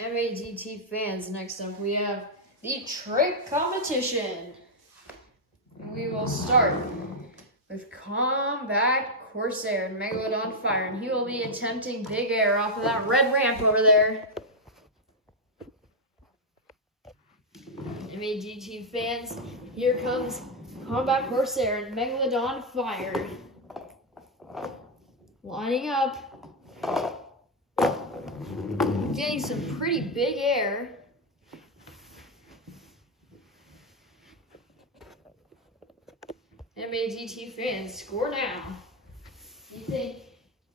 MAGT fans, next up we have the trick competition. We will start with Combat Corsair and Megalodon Fire, and he will be attempting big air off of that red ramp over there. MAGT fans, here comes Combat Corsair and Megalodon Fire. Lining up. Getting some pretty big air. MAGT fans, score now. Do you think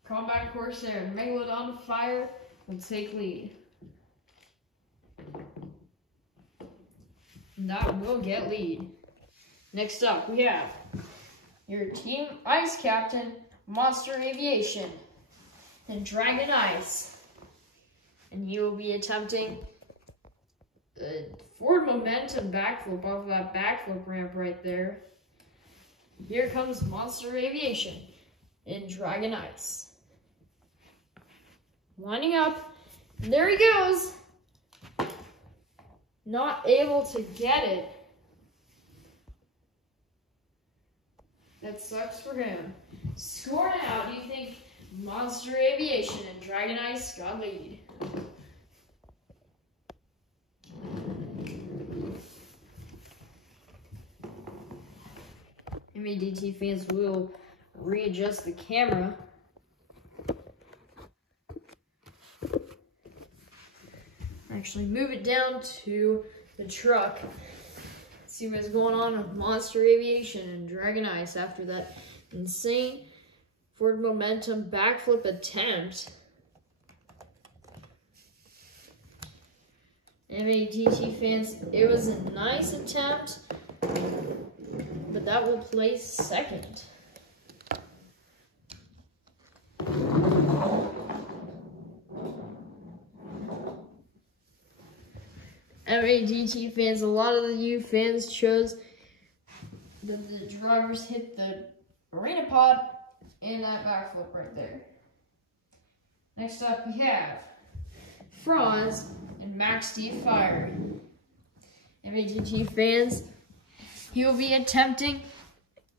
Combat Corsair and Megalodon Fire will take lead? That will get lead. Next up, we have your Team Ice Captain, Monster Aviation, and Dragon Ice. And he will be attempting a forward momentum backflip off of that backflip ramp right there. Here comes Monster Aviation and Dragon Ice. Lining up. There he goes. Not able to get it. That sucks for him. Score now. Do you think Monster Aviation and Dragon Ice got lead? MAGT fans will readjust the camera. Actually, move it down to the truck. See what's going on with Monster Aviation and Dragon Ice after that insane forward momentum backflip attempt. MAGT fans, it was a nice attempt, but that will place second. MAGT fans, a lot of you fans chose that the drivers hit the arena pod and that backflip right there. Next up, we have Franz and Max D Fire. MAGT fans, he will be attempting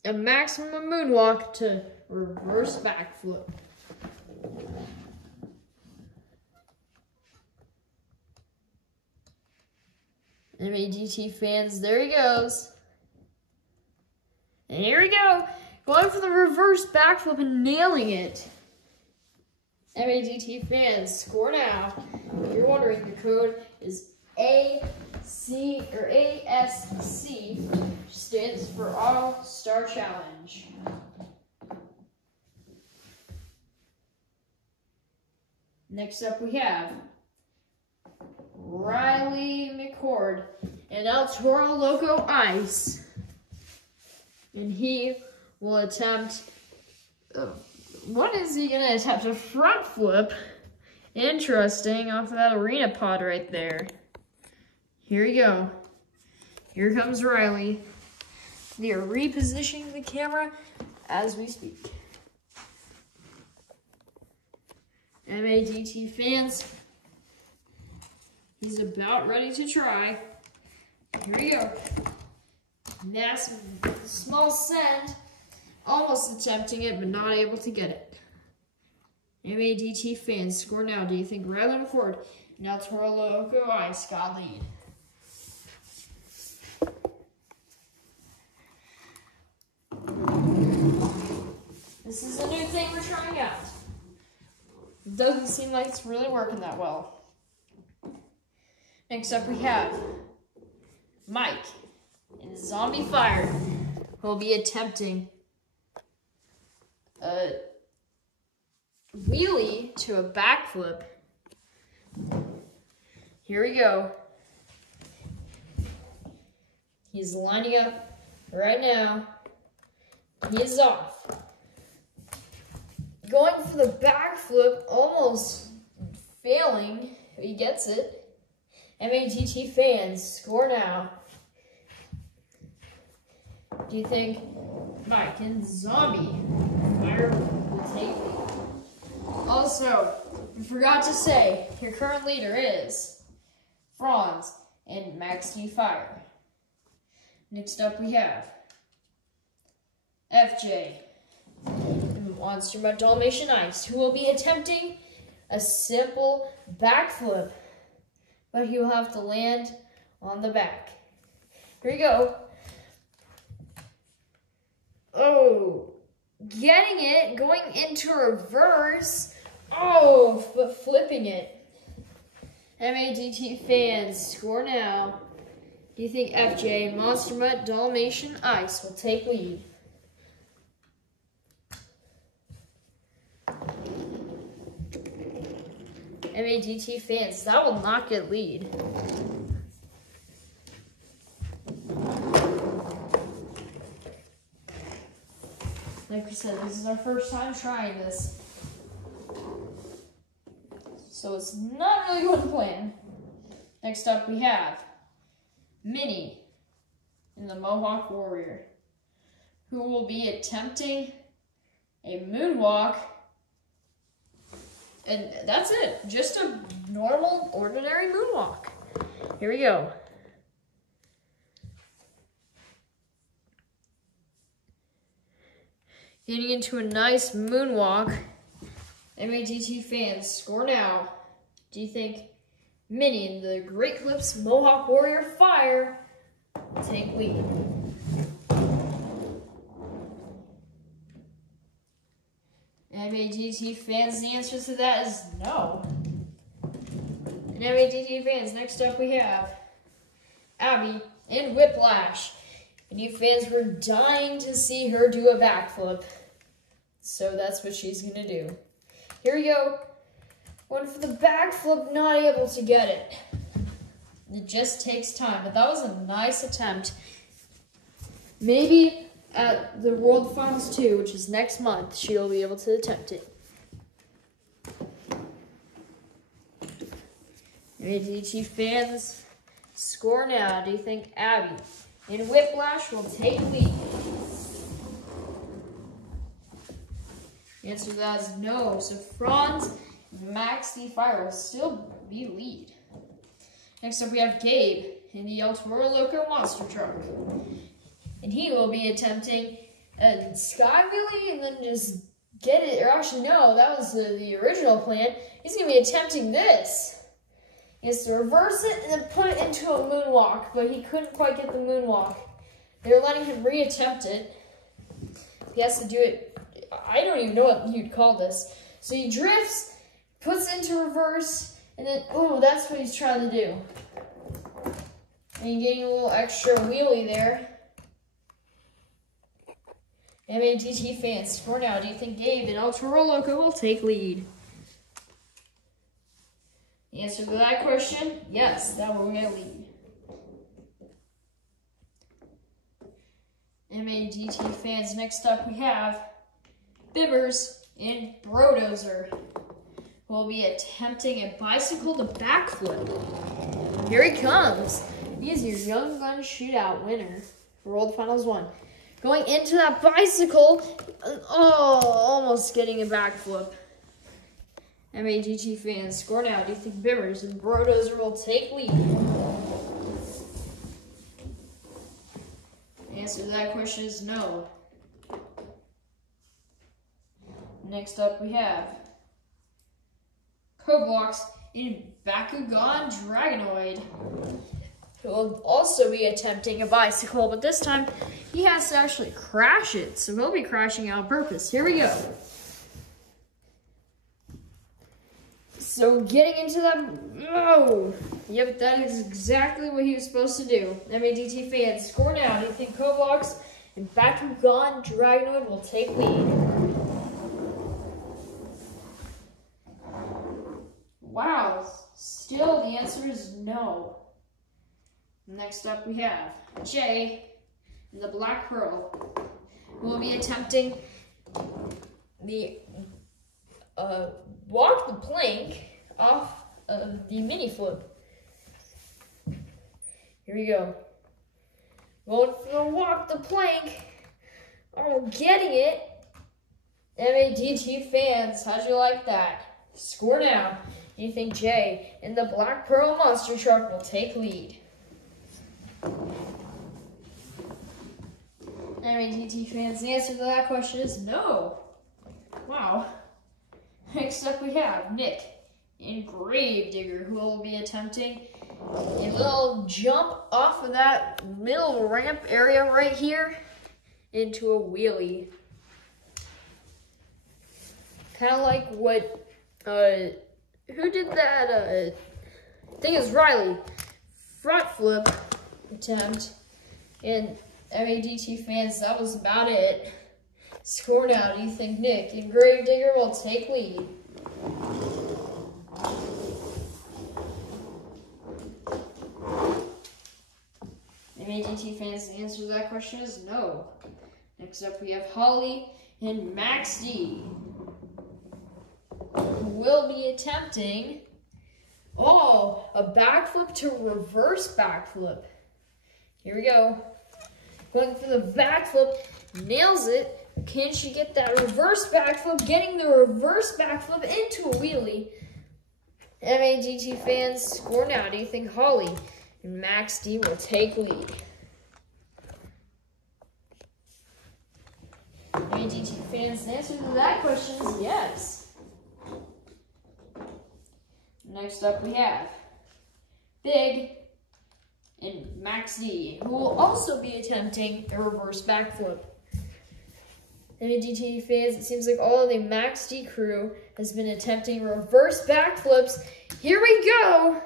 a maximum moonwalk to reverse backflip. MAGT fans, there he goes. And here we go. Going for the reverse backflip and nailing it. MAGT fans, score now. If you're wondering, the code is ASC, which stands for All-Star Challenge. Next up we have Riley McCord and Toro Loco Ice. And he will attempt, what is he gonna attempt? A front flip. Interesting, off of that arena pod right there. Here we go. Here comes Riley. We are repositioning the camera as we speak. MAGT fans, he's about ready to try. Here we go. Massive, small send. Almost attempting it, but not able to get it. MAGT fans, score now. Do you think Riley McCord and Toro Loco Ice got lead? This is a new thing we're trying out. It doesn't seem like it's really working that well. Next up we have Mike and Zombie Fire, who will be attempting a wheelie to a backflip. Here we go. He's lining up right now. He is off. Going for the backflip, almost failing. He gets it. MAGT fans, score now. Do you think Mike and Zombie Fire will take me? Also, I forgot to say, your current leader is Franz and Max D. Fire. Next up we have FJ, Monster Mutt Dalmatian Ice, who will be attempting a simple backflip, but he will have to land on the back. Here we go. Oh, getting it, going into reverse. Oh, but flipping it. MADT fans, score now. Do you think FJ and Monster Mutt Dalmatian Ice will take lead? MADT fans, that will not get lead. Like we said, this is our first time trying this. So it's not really going to plan. Next up we have Minnie in the Mohawk Warrior, who will be attempting a moonwalk. And that's it. Just a normal, ordinary moonwalk. Here we go. Getting into a nice moonwalk. MADT fans, score now. Do you think Minnie and the Great Clips Mohawk Warrior Fire will take lead? MADT fans, the answer to that is no. And MADT fans, next up we have Abby and Whiplash. And you fans were dying to see her do a backflip. So that's what she's going to do. Here we go. One for the backflip, not able to get it. It just takes time, but that was a nice attempt. Maybe at the World Finals 2, which is next month, she'll be able to attempt it. MADT fans, score now. Do you think Abby and Whiplash will take lead? The answer to that is no. So Franz and Max D. Fire will still be lead. Next up we have Gabe in the Toro Loco monster truck. And he will be attempting a sky wheelie and then just get it. Or actually, no, that was the original plan. He's going to be attempting this. He has to reverse it and then put it into a moonwalk, but he couldn't quite get the moonwalk. They're letting him re-attempt it. He has to do it. I don't even know what you'd call this. So he drifts, puts it into reverse, and then, oh, that's what he's trying to do. And he's getting a little extra wheelie there. MADT fans, score now. Do you think Gabe and El Toro Loco will take lead? The answer to that question, yes, that will get lead. MADT fans, next up we have Bibbers and Brodozer, who will be attempting a bicycle to backflip. Here he comes. He is your Young Gun Shootout winner for World Finals 1. Going into that bicycle, oh, almost getting a backflip. MADT fans, score now. Do you think Bibbers and Brodozer will take lead? The answer to that question is no. Next up we have Koblox in Bakugan Dragonoid, who will also be attempting a bicycle, but this time he has to actually crash it, so he'll be crashing out on purpose. Here we go. So getting into that, oh, yep, that is exactly what he was supposed to do. MADT fans, score now. Do you think Koblox and Bakugan Dragonoid will take lead? Wow, still the answer is no. Next up we have Jay and the Black Pearl, who will be attempting the walk the plank off of the mini flip. Here we go. Going for the walk the plank. Oh, getting it. MADT fans, how'd you like that? Score now. Do you think Jay in the Black Pearl Monster Truck will take lead? MATT fans, the answer to that question is no. Wow. Next up we have Nick in Grave Digger, who will be attempting a little jump off of that middle ramp area right here into a wheelie. Kind of like what, who did that, I think it's Riley, front flip attempt. And MADT fans, that was about it. Score now. Do you think Nick in Grave Digger will take lead? MADT fans, the answer to that question is no. Next up we have Holly and Max D, who will be attempting, a backflip to reverse backflip. Here we go. Going for the backflip, nails it. Can she get that reverse backflip? Getting the reverse backflip into a wheelie. MADT fans, score now. Do you think Holly and Max D will take lead? MADT fans, the answer to that question is yes. Next up we have Big and Max D, who will also be attempting a reverse backflip. MADT fans, it seems like all of the Max D crew has been attempting reverse backflips. Here we go!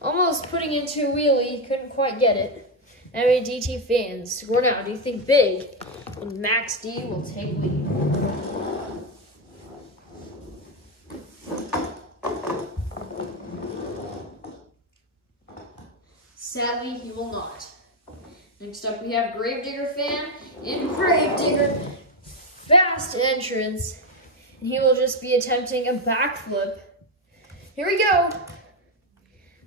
Almost putting into a wheelie, couldn't quite get it. MADT fans, score now. Do you think Big and Max D will take lead? Sadly, he will not. Next up, we have Gravedigger fan in Gravedigger. Fast entrance. And he will just be attempting a backflip. Here we go.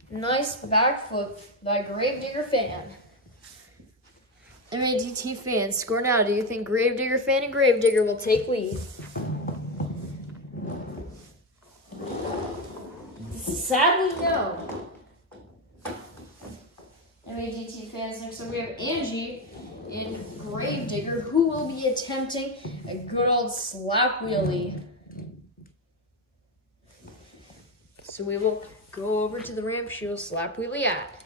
Nice backflip by Gravedigger fan. MADT fans, score now. Do you think Gravedigger fan and Gravedigger will take lead? Sadly, no. MADT fans, next up we have Angie in Gravedigger, who will be attempting a good old slap wheelie. So we will go over to the ramp she will slap wheelie at.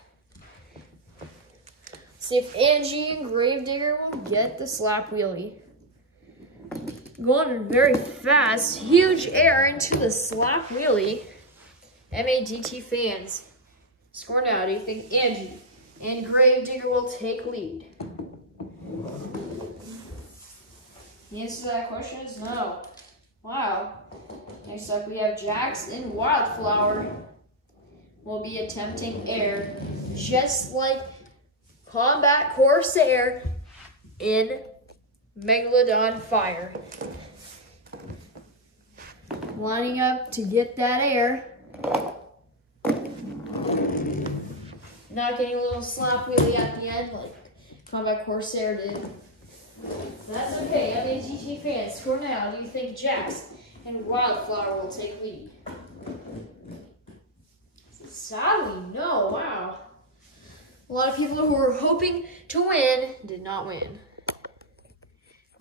See if Angie and Gravedigger will get the slap wheelie. Going very fast, huge air into the slap wheelie. MADT fans, score now. Do you think Angie and Gravedigger will take lead? The answer to that question is no. Wow. Next up we have Jax and Wildflower. Will be attempting air, just like Combat Corsair in Megalodon Fire. Lining up to get that air. Not getting a little slap wheelie at the end like Combat Corsair did. That's okay. MAGT fans, score now. Do you think Jax and Wildflower will take lead? Sadly, no. Wow. A lot of people who were hoping to win did not win.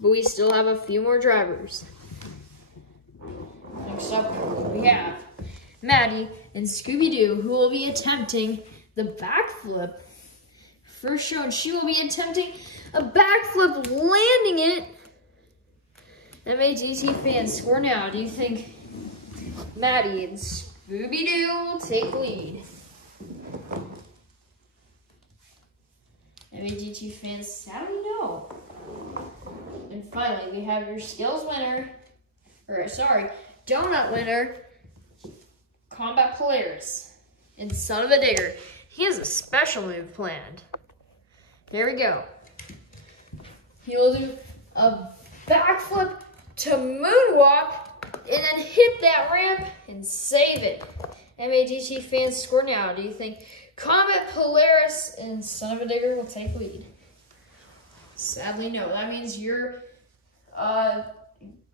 But we still have a few more drivers. Next up, we have Maddie and Scooby-Doo, who will be attempting the backflip. First shown, she will be attempting a backflip, landing it. MAGT fans, score now. Do you think Maddie and Scooby-Doo will take lead? MAGT fans, sadly no. And finally, we have your skills winner, donut winner, Combat Polaris and Son of a Digger. He has a special move planned. Here we go. He will do a backflip to moonwalk and then hit that ramp and save it. MAGT fans, score now. Do you think Combat Polaris and Son of a Digger will take lead? Sadly, no. That means your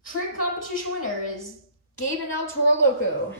trick competition winner is Gabe and now Toro Loco.